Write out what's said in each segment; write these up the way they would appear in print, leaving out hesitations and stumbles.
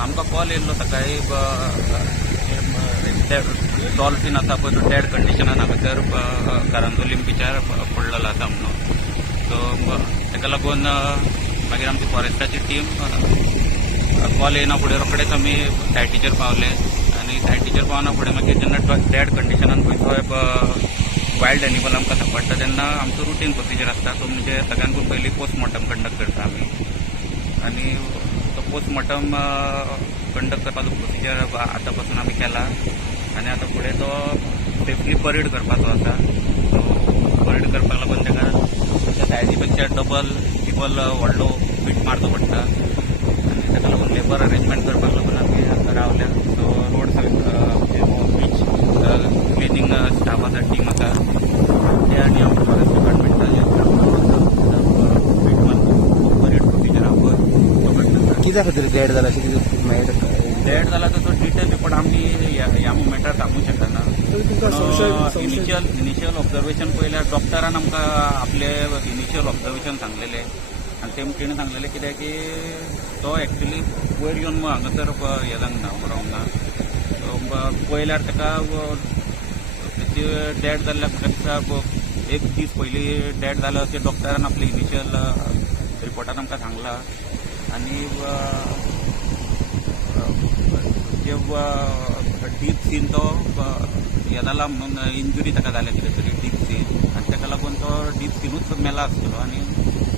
आमकां कॉल येयल्लो सकाळी डॉल्फिन आसा पळय तो डेड कंडिशनान हांगासर कारांदोलीम बिचार पडलेलो आसा म्हणून. सो ताका लागून मागीर आमची फॉरेस्टाची टीम कॉल येना फुडें रोखडेच आमी सायटीचेर पावले आनी सायटीचेर पावना फुडें मागीर जेन्ना डेड कंडिशनान खंयचोय वायल्ड एनिमल आमकां सांपडटा तेन्ना आमचो रुटीन प्रोसिजर आसता. तो म्हणजे सगळ्यांकून पयलीं पोस्टमॉर्टम कंडक्ट करता आमी आनी तो पोस्टमॉर्टम कंडक्ट करपाचो प्रोसिजर आतां पासून आमी केला आनी आतां फुडें तो सेफली परेड करपाचो आसा. सो परेड करपाक लागून ताका सायजी पेक्षा ट्रिपल व्हडलो फीट मारचो पडटा आनी ताका लागून लेबर अरेंजमेंट करपाक लागून आमी हांगा रावल्या. So road beach cleaning staff आसा, टीम आसा ते आनी आमच्या फॉरेस्ट डिपार्टमेंटाचे फीट मारपाक परेड प्रोसिजर हांव कित्या खातीर डेड जाला अशें कितें मेळटा? डेड जाला तो डिटेल रिपोर्ट आमी ह्या मुमेंटार सांगूंक शकना. इनिशियल ऑब्जर्वेशन पयल्यार डॉक्टरान आमकां आपले इनिशियल ऑब्जर्वेशन सांगलेले आनी तेणें सांगलेलें कित्याक की तो एक्चुली वयर येवन हांगासर हें जावंक ना, रावंक ना. पयल्यार ताका डेड जाल्ल्या पेक्षा एक दीस पयलीं डेड जालो अशें डॉक्टरान आपले इनिशियल रिपोर्टान आमकां सांगलां. आनी जे डीप सीन तो हें जाला म्हणून इंजुरी ताका जाल्या कितें तरी डीप सीन आनी ताका लागून तो डीप सीनूच मेला आसतलो आनी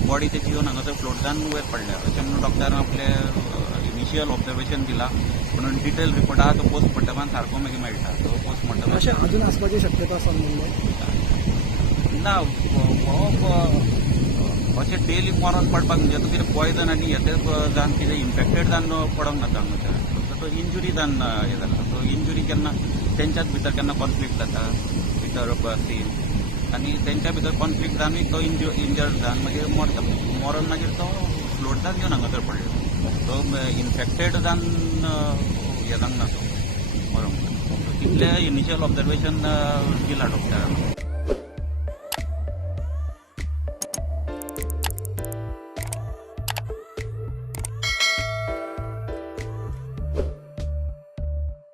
बॉडी तेची येवन हांगासर फ्लोट जावन वयर पडल्या अशें म्हणून डॉक्टरान आपले इनिशियल ऑब्जर्वेशन दिला. म्हणून डिटेल रिपोर्ट आहा तो पोस्टमॉर्टमान सारको मागीर मेळटा. तो पोस्टमॉर्टम अजून आसपाची शक्यता आसा ना अशें डेली मरण पडपाक म्हणजे तो कितें पॉयजन आनी हें जावन कितें इन्फेक्टेड जावन पडोंक नाका हांगासर. तो इंजुरी जावन हें जाता. सो इंजुरी केन्ना तेंच्याच भितर केन्ना कॉन्फ्लिक्ट जाता भितर सीन आनी तेंच्या भितर कॉन्फ्लिक्ट जावनूय तो इंजर्ड जावन मागीर मरता. मरण मागीर तो फ्लोट जावन येवन हांगासर पडलो. तो इन्फेक्टेड जावन हें जावंक ना तो मरोंक ना. तितलें इनिशियल ऑब्जर्वेशन दिलां डॉक्टरान.